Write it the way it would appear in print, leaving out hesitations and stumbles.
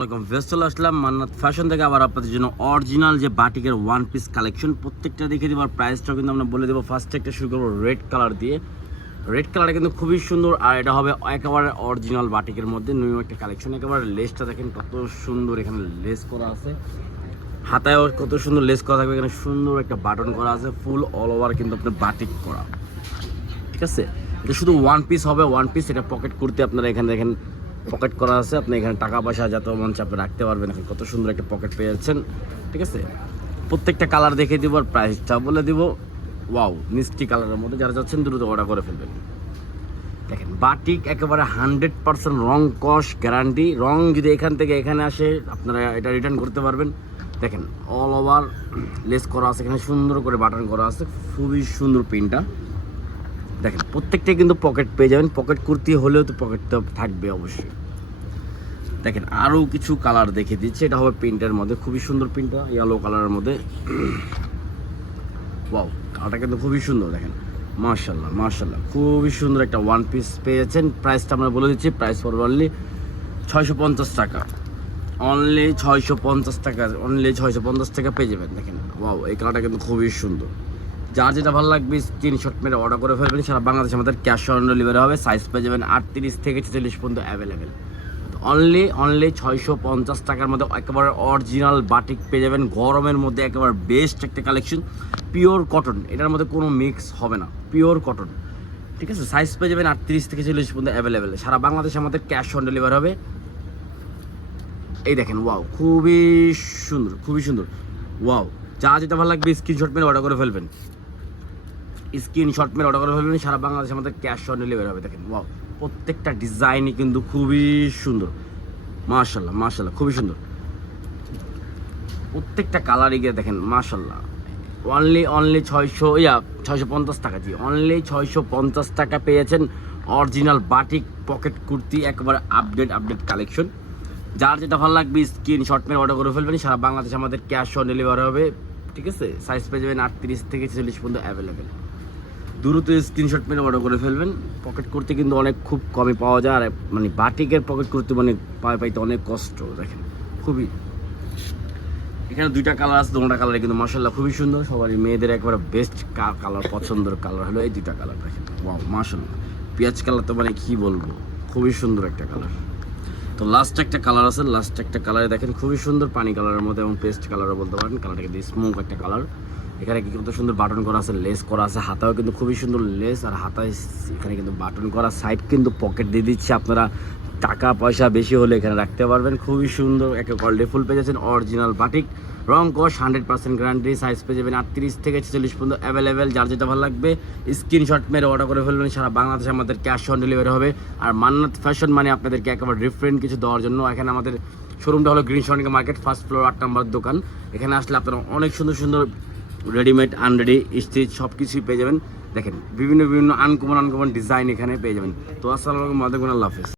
চলে আসলাম মান্নাত ফ্যাশন থেকে আবার আপনাদের জন্য অরিজিনাল যে বাটিকের ওয়ান পিস কালেকশন প্রত্যেকটা দেখে দেবো। আর প্রাইসটাও কিন্তু আমরা বলে দেবো। ফার্স্টে একটা শুরু করবো রেড কালার দিয়ে। রেড কালারটা কিন্তু খুবই সুন্দর, আর এটা হবে একেবারে অরিজিনাল বাটিকের মধ্যে নিউ একটা কালেকশন। একেবারে লেসটা দেখেন কত সুন্দর, এখানে লেস করা আছে, হাতায়ও কত সুন্দর লেস করা থাকবে, এখানে সুন্দর একটা বাটন করা আছে, ফুল অল ওভার কিন্তু আপনার বাটিক করা, ঠিক আছে। এটা শুধু ওয়ান পিস হবে, ওয়ান পিস। এটা পকেট করতে আপনারা এখানে দেখেন পকেট করা আছে, আপনি এখানে টাকা পয়সা যত মন চাপে রাখতে পারবেন। এখন কত সুন্দর একটা পকেট পেয়ে যাচ্ছেন, ঠিক আছে। প্রত্যেকটা কালার দেখে দিব আর প্রাইসটা বলে দিব। ওয়াও, মিষ্টি কালারের মধ্যে যারা যাচ্ছেন দ্রুত অর্ডার করে ফেলবেন। দেখেন বাটিক একেবারে 100% রং কস গ্যারান্টি। রং যদি এখান থেকে এখানে আসে আপনারা এটা রিটার্ন করতে পারবেন। দেখেন অল ওভার লেস করা আছে, এখানে সুন্দর করে বাটন করা আছে, খুবই সুন্দর প্রিন্টটা। দেখেন প্রত্যেকটাই কিন্তু পকেট পেয়ে যাবেন। পকেট কুর্তি হলেও তো পকেট তো থাকবে অবশ্যই। দেখেন আরও কিছু কালার দেখে দিচ্ছে। এটা হবে প্রিন্টের মধ্যে, খুবই সুন্দর প্রিন্টটা, ইয়েলো কালারের মধ্যে। ওয়াও, কালারটা কিন্তু খুবই সুন্দর। দেখেন মাশাল্লাহ মাশাল্লাহ, খুবই সুন্দর একটা ওয়ান পিস পেয়ে যাচ্ছেন। প্রাইসটা আমরা বলে দিচ্ছি, প্রাইস পড়বে অনলি 650 টাকা। অনলি 650 টাকা, অনলি 650 টাকা পেয়ে যাবেন। দেখেন ওয়াও, এই কালারটা কিন্তু খুবই সুন্দর। যার যেটা ভালো লাগবে স্ক্রিনশট মেরে অর্ডার করে ফেলবেন। সারা বাংলাদেশে আমাদের ক্যাশ অন ডেলিভারি হবে। সাইজ পেয়ে যাবেন 38 থেকে 46 পর্যন্ত অ্যাভেলেবেল। অনলি 650 টাকার মধ্যে একেবারে অরিজিনাল বাটিক পেয়ে যাবেন। গরমের মধ্যে একেবারে বেস্ট একটা কালেকশন, পিওর কটন, এটার মধ্যে কোনো মিক্স হবে না, পিওর কটন, ঠিক আছে। সাইজ পেয়ে যাবেন 38 থেকে 40 পর্যন্ত অ্যাভেলেবেল। সারা বাংলাদেশে আমাদের ক্যাশ অন ডেলিভারি হবে। এই দেখেন ওয়াও, খুবই সুন্দর, খুবই সুন্দর। ওয়াও, যা যেটা ভালো লাগবে স্ক্রিনশট মেরে অর্ডার করে ফেলবেন। স্ক্রিনশট মেরে অর্ডার করে ফেলবেন। সারা বাংলাদেশে আমাদের ক্যাশ অন ডেলিভারি হবে। দেখেন ওয়াও, প্রত্যেকটা ডিজাইনই কিন্তু খুবই সুন্দর, মাশাল্লাহ মাশাল্লাহ, খুবই সুন্দর। প্রত্যেকটা কালারই গিয়ে দেখেন মাশাল্লাহ। অনলি 650 টাকা, জি অনলি 650 টাকা পেয়েছেন অরিজিনাল বাটিক পকেট কুর্তি, একেবারে আপডেট কালেকশন। যার যেটা ভালো লাগবে স্ক্রিনশট মেরে অর্ডার করে ফেলবেন। সারা বাংলাদেশে আমাদের ক্যাশ অন ডেলিভারি হবে, ঠিক আছে। সাইজ পেয়ে যাবেন 38 থেকে 40 পর্যন্ত অ্যাভেলেবেল। দ্রুত স্ক্রিনশট মেরে অর্ডার করে ফেলবেন। পকেট করতে কিন্তু অনেক খুব কমে পাওয়া যায়, আর মানে বাটিকের পকেট করতে মানে পাইতে অনেক কষ্ট। দেখেন খুবই, এখানে দুইটা কালার আছে, দুটা কালারে কিন্তু মাশাল্লাহ খুবই সুন্দর। সবারই মেয়েদের একবারে বেস্ট কালার, পছন্দের কালার হলো এই দুইটা কালার। দেখেন ওয়াও মাশাল্লাহ, পেঁয়াজ কালার তো মানে কী বলবো, খুবই সুন্দর একটা কালার। তো লাস্ট একটা কালার আছে, লাস্ট একটা কালারে দেখেন খুবই সুন্দর, পানি কালারের মধ্যে এবং পেস্ট কালারও বলতে পারেন। কালারটা কিন্তু স্মোক একটা কালার। এখানে কত সুন্দর বাটন করা আছে, লেস করা আছে, হাতাও কিন্তু খুবই সুন্দর লেস, আর হাতায় এখানে কিন্তু বাটন করা, সাইড কিন্তু পকেট দিয়ে দিচ্ছে। আপনারা টাকা পয়সা বেশি হলে এখানে রাখতে পারবেন। খুবই সুন্দর একটা কোয়ালিটি ফুল পেয়ে যাচ্ছেন অরিজিনাল বাটিক, রং কস 100% গ্যারান্টি। সাইজ পেয়ে যাবেন 38 থেকে 46 পর্যন্ত অ্যাভেলেবেল। যার যেটা ভালো লাগবে স্ক্রিনশট মেরে অর্ডার করে ফেলবেন। সারা বাংলাদেশে আমাদের ক্যাশ অন ডেলিভারি হবে। আর মান্নাত ফ্যাশন মানে আপনাদেরকে একেবারে ডিফারেন্ট কিছু দেওয়ার জন্য। এখানে আমাদের শোরুমটা হলো green Sonica market, first floor 8 নম্বর দোকান। এখানে আসলে আপনারা অনেক সুন্দর সুন্দর রেডিমেড, আনরেডি, স্টিচ সব কিছুই পেয়ে যাবেন। দেখেন বিভিন্ন আনকমন ডিজাইন এখানে পেয়ে যাবেন। তো আসসালামু আলাইকুম, আল্লাহ হাফেজ।